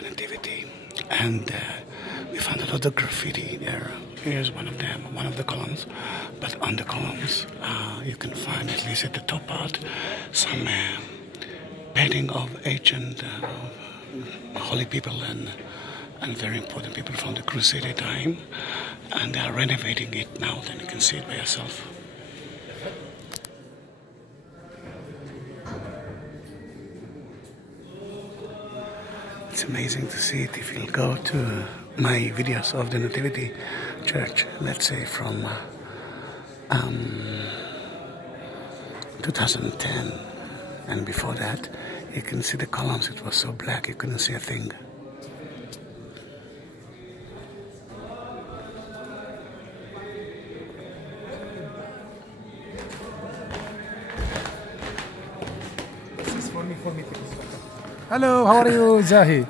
the Nativity, and we found a lot of graffiti there. Here's one of them, one of the columns. But on the columns, you can find, at least at the top part, some painting of ancient holy people and very important people from the Crusader time. And they are renovating it now, then you can see it by yourself. It's amazing to see it. If you'll go to my videos of the Nativity Church, let's say from 2010 and before that, you can see the columns. It was so black you couldn't see a thing. Hello, how are you, Zahi?